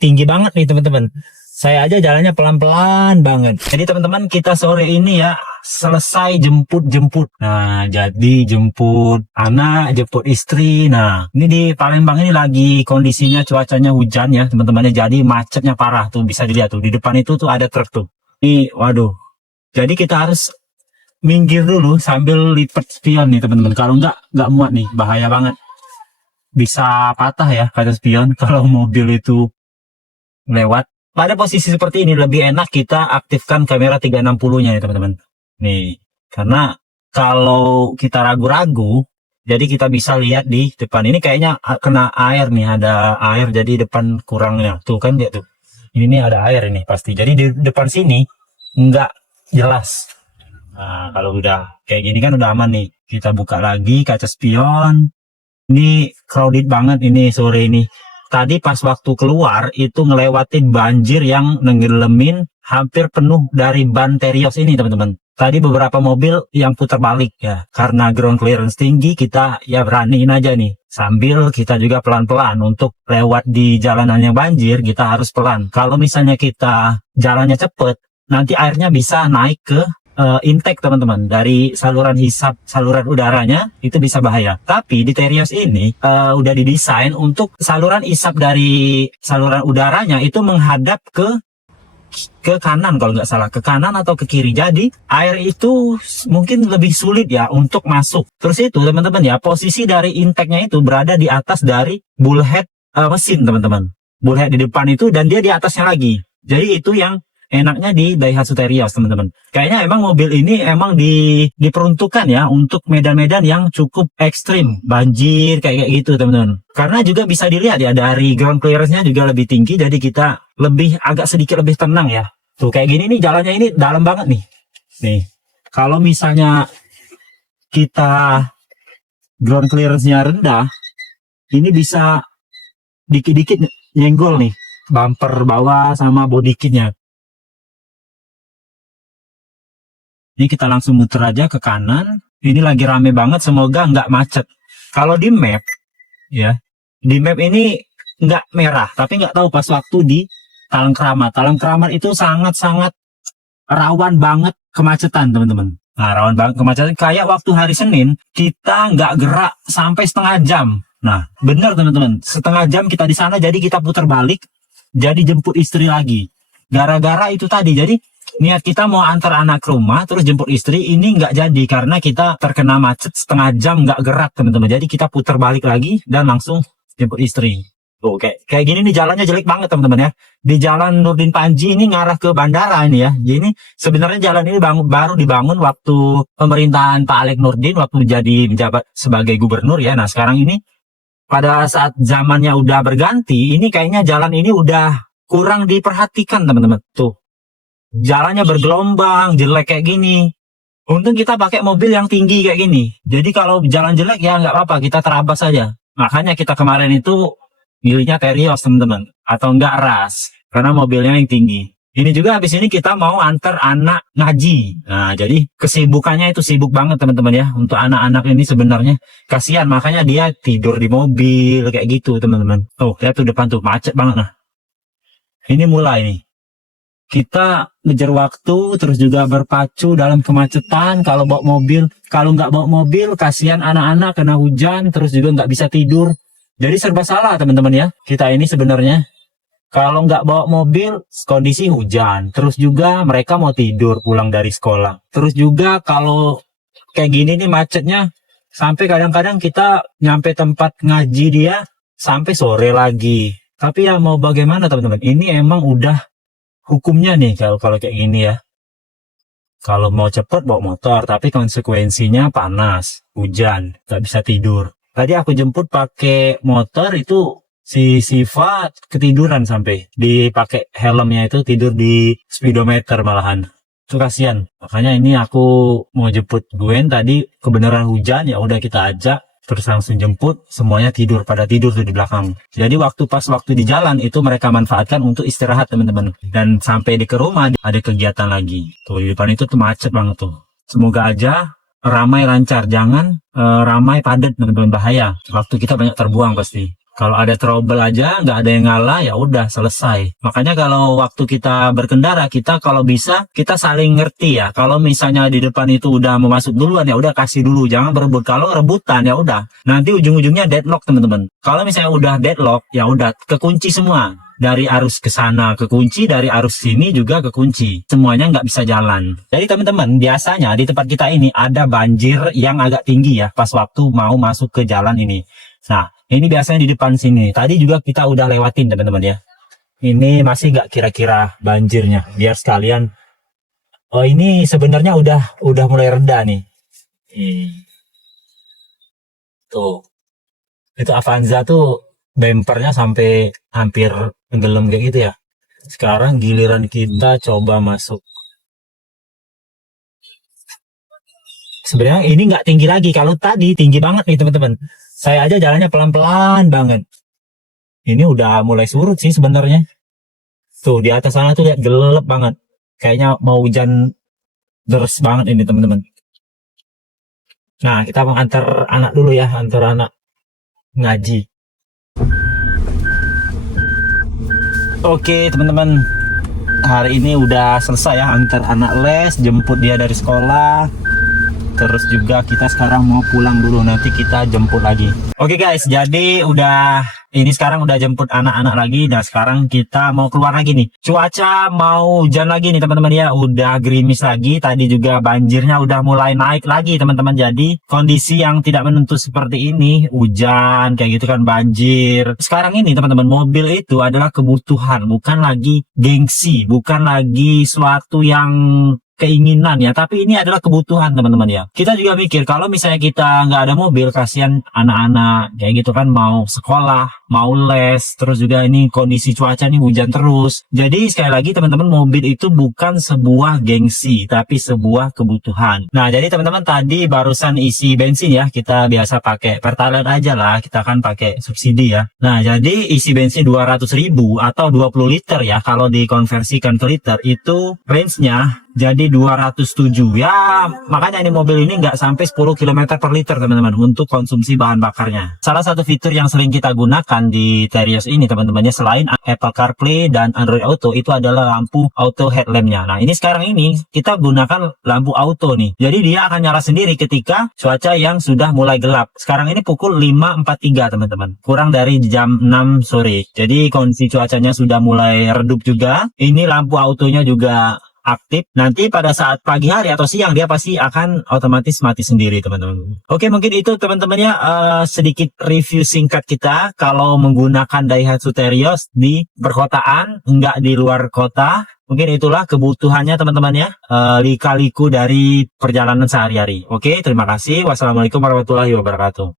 tinggi banget nih teman-teman. Saya aja jalannya pelan-pelan banget. Jadi teman-teman, kita sore ini ya selesai jemput-jemput. Nah, jadi jemput anak, jemput istri. Nah, ini di Palembang ini lagi kondisinya cuacanya hujan ya teman-teman. Jadi macetnya parah tuh, bisa dilihat tuh. Di depan itu tuh ada truk tuh. Ini waduh. Jadi kita harus minggir dulu sambil lipat spion nih teman-teman. Kalau nggak muat nih, bahaya banget. Bisa patah ya kaca spion kalau mobil itu lewat. Pada posisi seperti ini lebih enak kita aktifkan kamera 360-nya ya teman-teman. Nih, karena kalau kita ragu-ragu, jadi kita bisa lihat di depan ini kayaknya kena air nih, ada air jadi depan kurangnya. Tuh kan dia tuh. Ini nih ada air ini pasti. Jadi di depan sini nggak jelas. Nah, kalau udah kayak gini kan udah aman nih. Kita buka lagi kaca spion. Ini crowded banget ini sore ini. Tadi pas waktu keluar itu ngelewatin banjir yang nenggelemin hampir penuh dari ban Terios ini teman-teman. Tadi beberapa mobil yang putar balik ya. Karena ground clearance tinggi kita ya beraniin aja nih. Sambil kita juga pelan-pelan untuk lewat di jalanan yang banjir kita harus pelan. Kalau misalnya kita jalannya cepet nanti airnya bisa naik ke intake teman-teman, dari saluran hisap, saluran udaranya itu bisa bahaya. Tapi di Terios ini udah didesain untuk saluran hisap dari saluran udaranya itu menghadap ke kanan, kalau nggak salah ke kanan atau ke kiri. Jadi air itu mungkin lebih sulit ya untuk masuk. Terus itu teman-teman ya, posisi dari intake-nya itu berada di atas dari bullhead mesin teman-teman. Bullhead di depan itu dan dia di atasnya lagi. Jadi itu yang enaknya di Daihatsu Terios teman-teman. Kayaknya emang mobil ini emang diperuntukkan ya untuk medan-medan yang cukup ekstrim, banjir kayak gitu teman-teman. Karena juga bisa dilihat ya dari ground clearance-nya juga lebih tinggi, jadi kita agak sedikit lebih tenang ya. Tuh kayak gini nih jalannya ini dalam banget nih. Nih, kalau misalnya kita ground clearance-nya rendah, ini bisa dikit-dikit nyenggol nih bumper bawah sama body kitnya. Ini kita langsung muter aja ke kanan. Ini lagi rame banget, semoga nggak macet. Kalau di map, ya, di map ini nggak merah, tapi nggak tahu pas waktu di Talang Keramat. Talang Keramat itu sangat-sangat rawan banget kemacetan, teman-teman. Nah, rawan banget kemacetan. Kayak waktu hari Senin, kita nggak gerak sampai setengah jam. Nah, benar teman-teman. Setengah jam kita di sana, jadi kita putar balik, jadi jemput istri lagi. Gara-gara itu tadi, jadi niat kita mau antar anak ke rumah terus jemput istri, ini nggak jadi karena kita terkena macet setengah jam nggak gerak teman-teman. Jadi kita putar balik lagi dan langsung jemput istri. Tuh kayak gini nih jalannya jelek banget teman-teman ya. Di jalan Nurdin Panji ini ngarah ke bandara ini ya. Jadi sebenarnya jalan ini baru dibangun waktu pemerintahan Pak Alek Nurdin waktu menjabat sebagai gubernur ya. Nah sekarang ini pada saat zamannya udah berganti, ini kayaknya jalan ini udah kurang diperhatikan teman-teman. Tuh jalannya bergelombang, jelek kayak gini. Untung kita pakai mobil yang tinggi kayak gini. Jadi kalau jalan jelek ya nggak apa-apa, kita terabas saja. Makanya kita kemarin itu milihnya Terios teman-teman, atau enggak Ras, karena mobilnya yang tinggi. Ini juga habis ini kita mau antar anak ngaji. Nah jadi kesibukannya itu sibuk banget teman-teman ya. Untuk anak-anak ini sebenarnya kasihan, makanya dia tidur di mobil kayak gitu teman-teman. Tuh lihat tuh depan tuh macet banget. Nah ini mulai nih. Kita ngejar waktu, terus juga berpacu dalam kemacetan. Kalau bawa mobil, kalau nggak bawa mobil, kasihan anak-anak kena hujan, terus juga nggak bisa tidur. Jadi serba salah teman-teman ya. Kita ini sebenarnya kalau nggak bawa mobil, kondisi hujan. Terus juga mereka mau tidur pulang dari sekolah. Terus juga kalau kayak gini nih macetnya, sampai kadang-kadang kita nyampe tempat ngaji dia sampai sore lagi. Tapi ya mau bagaimana teman-teman? Ini emang udah hukumnya nih kalau kayak gini ya. Kalau mau cepet bawa motor, tapi konsekuensinya panas, hujan, nggak bisa tidur. Tadi aku jemput pakai motor itu si Siva ketiduran sampai dipakai helmnya itu tidur di speedometer malahan. Itu kasihan. Makanya ini aku mau jemput Gwen tadi kebenaran hujan, ya udah kita ajak. Terus langsung jemput, semuanya pada tidur tuh di belakang. Jadi waktu di jalan itu mereka manfaatkan untuk istirahat teman-teman. Dan sampai ke rumah ada kegiatan lagi. Tuh di depan itu tuh macet banget tuh. Semoga aja ramai lancar, jangan ramai padat teman-teman, bahaya. Waktu kita banyak terbuang pasti. Kalau ada trouble aja, nggak ada yang ngalah, ya udah selesai. Makanya kalau waktu kita berkendara, kita kalau bisa kita saling ngerti ya. Kalau misalnya di depan itu udah mau masuk duluan, ya udah kasih dulu, jangan berebut. Kalau rebutan ya udah, nanti ujung-ujungnya deadlock teman-teman. Kalau misalnya udah deadlock, ya udah kekunci semua. Dari arus ke sana kekunci, dari arus sini juga kekunci. Semuanya nggak bisa jalan. Jadi teman-teman, biasanya di tempat kita ini ada banjir yang agak tinggi ya pas waktu mau masuk ke jalan ini. Nah, ini biasanya di depan sini. Tadi juga kita udah lewatin teman-teman ya. Ini masih nggak kira-kira banjirnya. Biar sekalian. Oh, ini sebenarnya udah mulai reda nih. Tuh. Itu Avanza tuh bempernya sampai hampir tenggelam kayak gitu ya. Sekarang giliran kita coba masuk. Sebenarnya ini nggak tinggi lagi. Kalau tadi tinggi banget nih teman-teman. Saya aja jalannya pelan-pelan banget. Ini udah mulai surut sih sebenarnya. Tuh di atas sana tuh lihat gelap banget. Kayaknya mau hujan deras banget ini teman-teman. Nah, kita mau antar anak dulu ya, antar anak ngaji. Oke teman-teman, hari ini udah selesai ya antar anak les, jemput dia dari sekolah. Terus juga kita sekarang mau pulang dulu, nanti kita jemput lagi. Oke guys, jadi ini sekarang udah jemput anak-anak lagi. Dan sekarang kita mau keluar lagi nih. Cuaca mau hujan lagi nih teman-teman ya. Udah gerimis lagi. Tadi juga banjirnya udah mulai naik lagi teman-teman. Jadi kondisi yang tidak menentu seperti ini, hujan kayak gitu kan, banjir. Sekarang ini teman-teman, mobil itu adalah kebutuhan, bukan lagi gengsi, bukan lagi suatu yang keinginan ya, tapi ini adalah kebutuhan teman-teman ya. Kita juga mikir kalau misalnya kita nggak ada mobil, kasihan anak-anak kayak gitu kan, mau sekolah, mau les, terus juga ini kondisi cuaca nih hujan terus. Jadi sekali lagi teman-teman, mobil itu bukan sebuah gengsi, tapi sebuah kebutuhan. Nah jadi teman-teman, tadi barusan isi bensin ya, kita biasa pakai Pertalite aja lah, kita kan pakai subsidi ya. Nah jadi isi bensin 200.000 atau 20 liter ya, kalau dikonversikan ke liter itu range-nya jadi 207 ya. Makanya ini mobil ini nggak sampai 10 km per liter teman-teman untuk konsumsi bahan bakarnya. Salah satu fitur yang sering kita gunakan di Terios ini teman-temannya, selain Apple CarPlay dan Android Auto, itu adalah lampu auto headlampnya. Nah ini sekarang ini kita gunakan lampu auto nih, jadi dia akan nyala sendiri ketika cuaca yang sudah mulai gelap. Sekarang ini pukul 5.43 teman-teman, kurang dari jam 6 sore. Jadi kondisi cuacanya sudah mulai redup juga. Ini lampu autonya juga aktif. Nanti pada saat pagi hari atau siang dia pasti akan otomatis mati sendiri teman-teman. Oke, mungkin itu teman-teman ya, sedikit review singkat kita kalau menggunakan Daihatsu Terios di perkotaan, enggak di luar kota. Mungkin itulah kebutuhannya teman-teman ya, lika-liku dari perjalanan sehari-hari. Oke, terima kasih. Wassalamualaikum warahmatullahi wabarakatuh.